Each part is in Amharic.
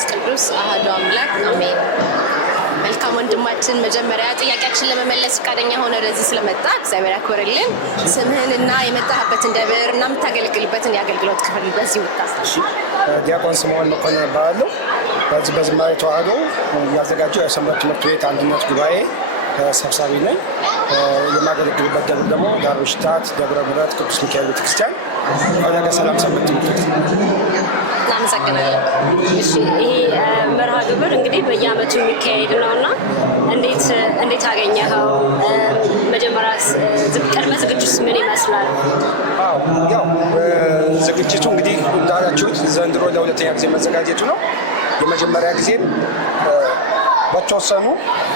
መንፈስ ቅዱስ አሐዱ አምላክ አሜን። መልካም ወንድማችን መጀመሪያ ጥያቄያችን ለመመለስ ፈቃደኛ ሆነ ወደዚህ ስለመጣ እግዚአብሔር ያክብርልን። ስምህንና የመጣህበትን ደብር እና የምታገለግልበትን የአገልግሎት ክፍል በዚህ ብታስታውስ። ዲያቆን ስምዖን መኮንን እባላለሁ። በዚህ በዝማሬ ተዋህዶ ያዘጋጀው የሰንበት ትምህርት ቤት አንድነት ጉባኤ ሰብሳቢ ነኝ። የማገለግልበት ደብር ደግሞ ዳርምሽታት ደብረ ምሕረት ቅዱስ ሚካኤል ቤተክርስቲያን ፈለገ ሰላም ሰንበት ትምህርት ቤት። እናመሰግናለን። እሺ፣ ይሄ መርሃ ግብር እንግዲህ በየዓመቱ የሚካሄድ ነውና እንዴት አገኘኸው? መጀመሪያ ቅድመ ዝግጅት ምን ይመስላል? ያው ዝግጅቱ እንግዲህ እንዳላችሁት ዘንድሮ ለሁለተኛ ጊዜ መዘጋጀቱ ነው። የመጀመሪያ ጊዜም በተወሰኑ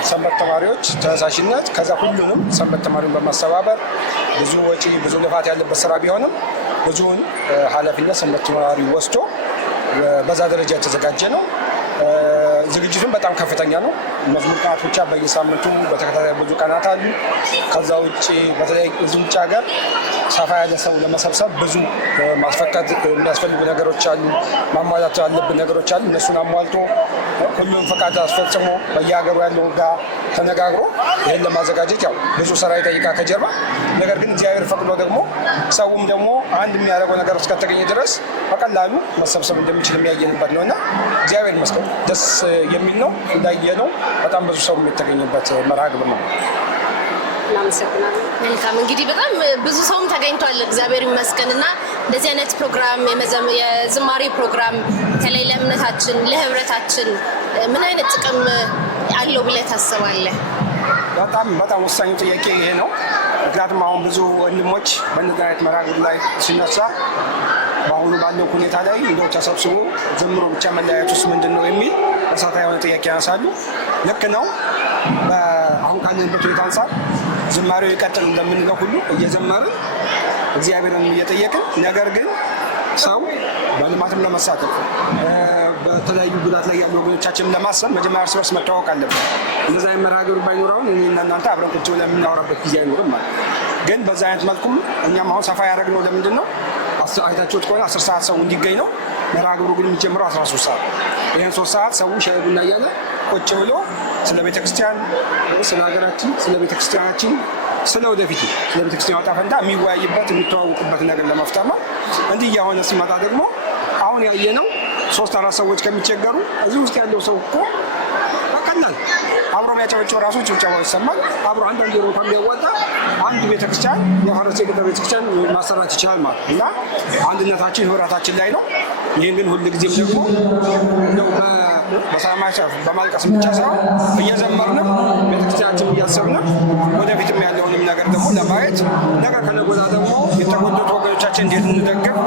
ሰንበት ተማሪዎች ተነሳሽነት ከዛ ሁሉንም ሰንበት ተማሪውን በማስተባበር ብዙ ወጪ ብዙ ልፋት ያለበት ስራ ቢሆንም ብዙውን ኃላፊነት ሰንበት ተማሪ ወስዶ በዛ ደረጃ የተዘጋጀ ነው። ዝግጅቱም በጣም ከፍተኛ ነው። መዝሙር ቀናት ብቻ በየሳምንቱ በተከታታይ ብዙ ቀናት አሉ። ከዛ ውጭ በተለይ እዚህ ውጭ ሀገር ሰፋ ያለ ሰው ለመሰብሰብ ብዙ ማስፈቀድ የሚያስፈልጉ ነገሮች አሉ፣ ማሟላት ያለብን ነገሮች አሉ። እነሱን አሟልቶ ሁሉም ፈቃድ አስፈጽሞ በየሀገሩ ያለው ጋር ተነጋግሮ ይህን ለማዘጋጀት ያው ብዙ ስራ ይጠይቃል ከጀርባ። ነገር ግን እግዚአብሔር ፈቅዶ ደግሞ ሰውም ደግሞ አንድ የሚያደርገው ነገር እስከተገኘ ድረስ በቀላሉ መሰብሰብ እንደሚችል የሚያየንበት ነው እና እግዚአብሔር ይመስገን ደስ የሚል ነው። እንዳየነው በጣም ብዙ ሰው የተገኘበት መርሃ ግብር ነው። እናመሰግናለን። መልካም እንግዲህ በጣም ብዙ ሰውም ተገኝቷል፣ እግዚአብሔር ይመስገን። እና እንደዚህ አይነት ፕሮግራም የዝማሬ ፕሮግራም በተለይ ለእምነታችን ለህብረታችን ምን አይነት ጥቅም አለው ብለህ ታስባለህ? በጣም ወሳኙ ጥያቄ ይሄ ነው። ምክንያቱም አሁን ብዙ ወንድሞች በእንደዚህ አይነት መርሃ ግብር ላይ ሲነሳ በአሁኑ ባለው ሁኔታ ላይ እንደው ተሰብስቦ ዘምሮ ብቻ መለያየት ውስጥ ምንድን ነው የሚል መሰረታዊ የሆነ ጥያቄ ያነሳሉ። ልክ ነው። አሁን ካለንበት ሁኔታ አንጻር ዝማሬው ይቀጥል እንደምንለው ሁሉ እየዘመርን እግዚአብሔርን እየጠየቅን፣ ነገር ግን ሰው በልማትም ለመሳተፍ በተለያዩ ጉዳት ላይ ያሉ ወገኖቻችንን ለማሰብ መጀመሪያ እርስ በርስ መተዋወቅ አለብን። እንደዛ አይነት መርሃ ግብር ባይኖረውን እኔና እናንተ አብረን ቁጭ ብለን የምናወራበት ጊዜ አይኖርም ማለት ግን በዛ አይነት መልኩም እኛም አሁን ሰፋ ያደረግነው ለምንድን ነው? አይታችሁት ከሆነ 10 ሰዓት ሰው እንዲገኝ ነው። መርሃ ግብሩ ግን የሚጀምረው 13 ሰዓት። ይህን 3 ሰዓት ሰው ሻይ ቡና እያለ ቁጭ ብሎ ስለ ቤተክርስቲያን፣ ስለ ሀገራችን፣ ስለ ቤተክርስቲያናችን፣ ስለ ወደፊቱ ስለ ቤተክርስቲያን ዕጣ ፈንታ የሚወያይበት የሚተዋወቁበት ነገር ለመፍጠር ነው። እንዲህ እያሆነ ሲመጣ ደግሞ አሁን ያየነው 3-4 ሰዎች ከሚቸገሩ እዚህ ውስጥ ያለው ሰው እኮ በቀላል አብሮ የሚያጨበጭበው ራሱ ጭብጨባው ይሰማል። አብሮ አንዳንድ ሮ እንኳን ቢያዋጣ አንድ ቤተክርስቲያን የፈረሰ የገጠር ቤተክርስቲያን ማሰራት ይችላል ማለት እና አንድነታችን ህብረታችን ላይ ነው። ይህን ግን ሁልጊዜም ደግሞ እንደው በሰላማዊ ሰልፍ በማልቀስ ብቻ ሳይሆን እየዘመርንም ቤተክርስቲያናችን እያሰብንም ወደፊትም ያለውንም ነገር ደግሞ ለማየት ነገር ከነገ ወዲያ ደግሞ የተጎዱት ወገኖቻችን እንዴት እንደግፍ፣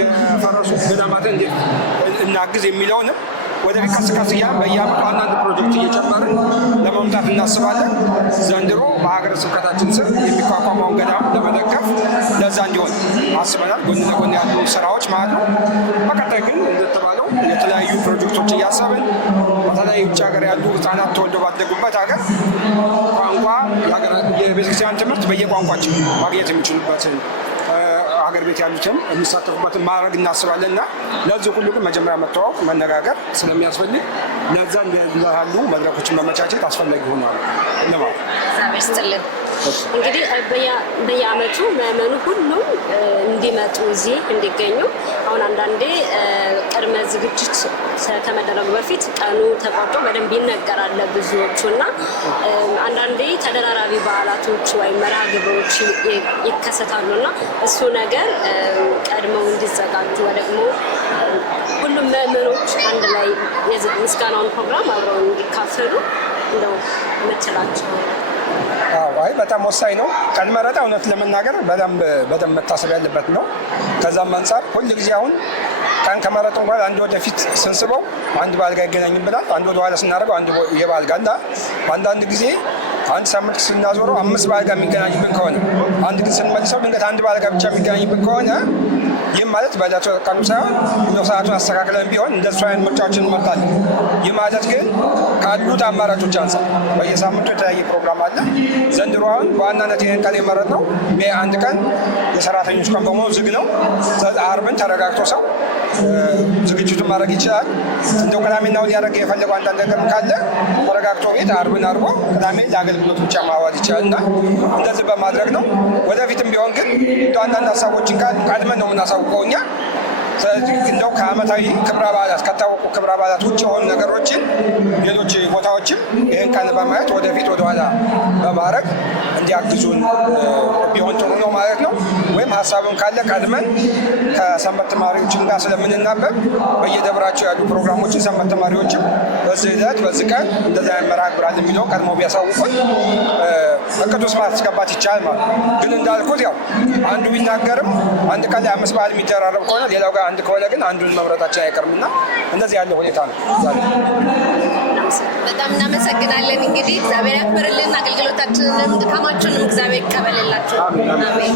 የፈረሱ ገዳማትን እንዴት እናግዝ የሚለውንም ወደፊት ቀስ እያልን በየዓመቱ አንዳንድ ፕሮጀክት እየጨመርን ለመምጣት እናስባለን። ዘንድሮ በሀገረ ስብከታችን ስር የሚቋቋመውን ገዳም ለመደገፍ ለዛ እንዲሆን አስበናል። ጎን ለጎን ያሉ ስራዎች ማለት ነው። በቀጣይ ግን እንደተባለው የተለያዩ ፕሮጀክቶች እያሰብን በተለያዩ ውጭ ሀገር ያሉ ህፃናት ተወልደው ባደጉበት ሀገር ቋንቋ የቤተክርስቲያን ትምህርት በየቋንቋቸው ማግኘት የሚችሉበትን ሀገር ቤት ያሉትን የሚሳተፉበትን ማድረግ እናስባለን እና ለዚህ ሁሉ ግን መጀመሪያ መተዋወቅ መነጋገር ስለሚያስፈልግ ለዛ ያሉ መድረኮችን መመቻቸት አስፈላጊ ሆኗል። ይስጥልን። እንግዲህ በየዓመቱ ምዕመኑ ሁሉም እንዲመጡ እዚህ እንዲገኙ አሁን አንዳንዴ ቅድመ ዝግጅት ከመደረጉ በፊት ቀኑ ተቆርጦ በደንብ ይነገራል ለብዙዎቹ እና አንዳንዴ ተደራራቢ በዓላቶች ወይም መርሃ ግብሮች ይከሰታሉ እና እሱ ነገር ቀድመው እንዲዘጋጁ ወይ ደግሞ ሁሉም ምዕመኖች አንድ ላይ ምስጋናውን ፕሮግራም አብረው እንዲካፈሉ እንደው መችላቸው። አይ በጣም ወሳኝ ነው። ቀን መረጣ እውነት ለመናገር በደንብ መታሰብ ያለበት ነው። ከዛም አንጻር ሁል ጊዜ አሁን ቀን ከመረጡ በኋላ አንድ ወደፊት ስንስበው አንድ በዓል ጋር ይገናኝም ብላል፣ አንድ ወደ ኋላ ስናደርገው አንድ የበዓል ጋር እና አንዳንድ ጊዜ አንድ ሳምንት ስናዞረው 5 በዓል ጋር የሚገናኝብን ከሆነ አንድ ግን ስንመልሰው ድንገት አንድ በዓል ጋር ብቻ የሚገናኝብን ከሆነ ይህም ማለት በዕለቱ ቀኑ ሳይሆን እንደው ሰዓቱን አስተካክለን ቢሆን እንደሱ አይነት ምርጫዎችን እንመርጣለን። ይህ ማለት ግን ካሉት አማራጮች አንጻር በየሳምንቱ የተለያየ ፕሮግራም አለ። ዘንድሮ አሁን በዋናነት ይህን ቀን የመረጥነው ሜይ 1 ቀን የሰራተኞች ቀን በመሆኑ ዝግ ነው። ዓርብን ተረጋግቶ ሰው ዝግጅቱን ማድረግ ይችላል። እንደው ቅዳሜና እሑድ ያደረገ የፈለገው አንዳንድ ነገር ካለ ተረጋግቶ ቤት አርብን አድርጎ ቅዳሜ ለአገልግሎት ብቻ ማዋል ይችላል እና እንደዚህ በማድረግ ነው። ወደፊትም ቢሆን ግን አንዳንድ ሀሳቦችን ቀድመን ነው የምናሳውቀው እኛ። እንደው ከዓመታዊ ክብረ በዓላት ከታወቁ ክብረ በዓላት ውጭ የሆኑ ነገሮችን ሌሎች ቦታዎችም ይህን ቀን በማየት ወደፊት ወደኋላ በማድረግ እንዲያግዙን ቢሆን ጥሩ ነው ማለት ነው። ወይም ሀሳብም ካለ ቀድመን ከሰንበት ተማሪዎችም ጋር ስለምንናበብ በየደብራቸው ያሉ ፕሮግራሞችን ሰንበት ተማሪዎችም በዚህ ዕለት በዚህ ቀን እንደዚህ አይነት መርሃ ግብር አለ የሚለውን ቀድሞ ቢያሳውቁን እቅድ ውስጥ ማስገባት ይቻላል ማለት ነው። ግን እንዳልኩት ያው አንዱ ቢናገርም አንድ ቀን ላይ 5 በዓል የሚደራረብ ከሆነ ሌላው ጋር አንድ ከሆነ ግን አንዱን መምረጣችን አይቀርምና እንደዚህ ያለ ሁኔታ ነው። በጣም እናመሰግናለን። እንግዲህ እግዚአብሔር ያክብርልን፣ አገልግሎታችንንም ድካማችንንም እግዚአብሔር ይቀበልላችሁ። አሜን።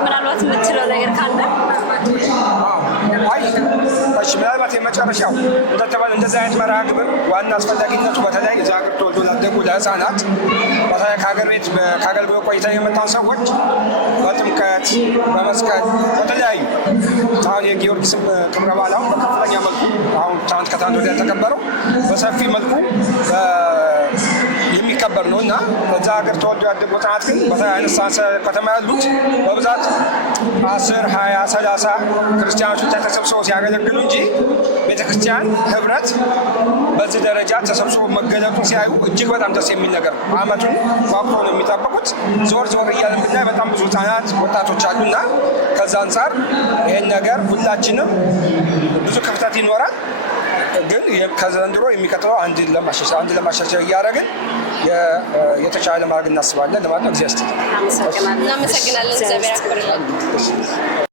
ምናልባት የምትለው ነገር ካለ? ምናልባት የመጨረሻው እንደተባለ እንደዚህ አይነት መርሃ ግብር ዋና አስፈላጊነቱ በተለይ እዛ ሀገር ተወልዶ ላደጉ ለህፃናት በተለይ ከሀገር ቤት ከአገልግሎት ቆይታ የመጣን ሰዎች በጥምቀት በመስቀል በተለያዩ አሁን የጊዮርጊስ ክብረ በዓል አሁን በከፍተኛ መልኩ አሁን ከትናንት ወዲያ ተከበረው በሰፊ መልኩ የሚከበር ነው እና እዛ ሀገር ተወልዶ ያደጉ ህፃናት ግን በተለይ አይነት ከተማ ያሉት በብዛት 10፣ 20፣ 30 ክርስቲያኖች ብቻ ተሰብስበው ሲያገለግሉ እንጂ ቤተክርስቲያን ህብረት በዚህ ደረጃ ተሰብስቦ መገለጡ ሲያዩ እጅግ በጣም ደስ የሚል ነገር ነው። አመቱን ጓጉቶ ነው የሚጠብቁት። ዞር እያለን ብናይ በጣም ብዙ ህፃናት ወጣቶች አሉና ከዛ አንጻር ይህን ነገር ሁላችንም ብዙ ክፍተት ይኖራል። ግን ከዘንድሮ የሚቀጥለው አንድ ለማሻሻል እያደረግን የተቻለ ማድረግ እናስባለን ለማለት ነው። እናመሰግናለን። እግዚአብሔር ያክብርልን።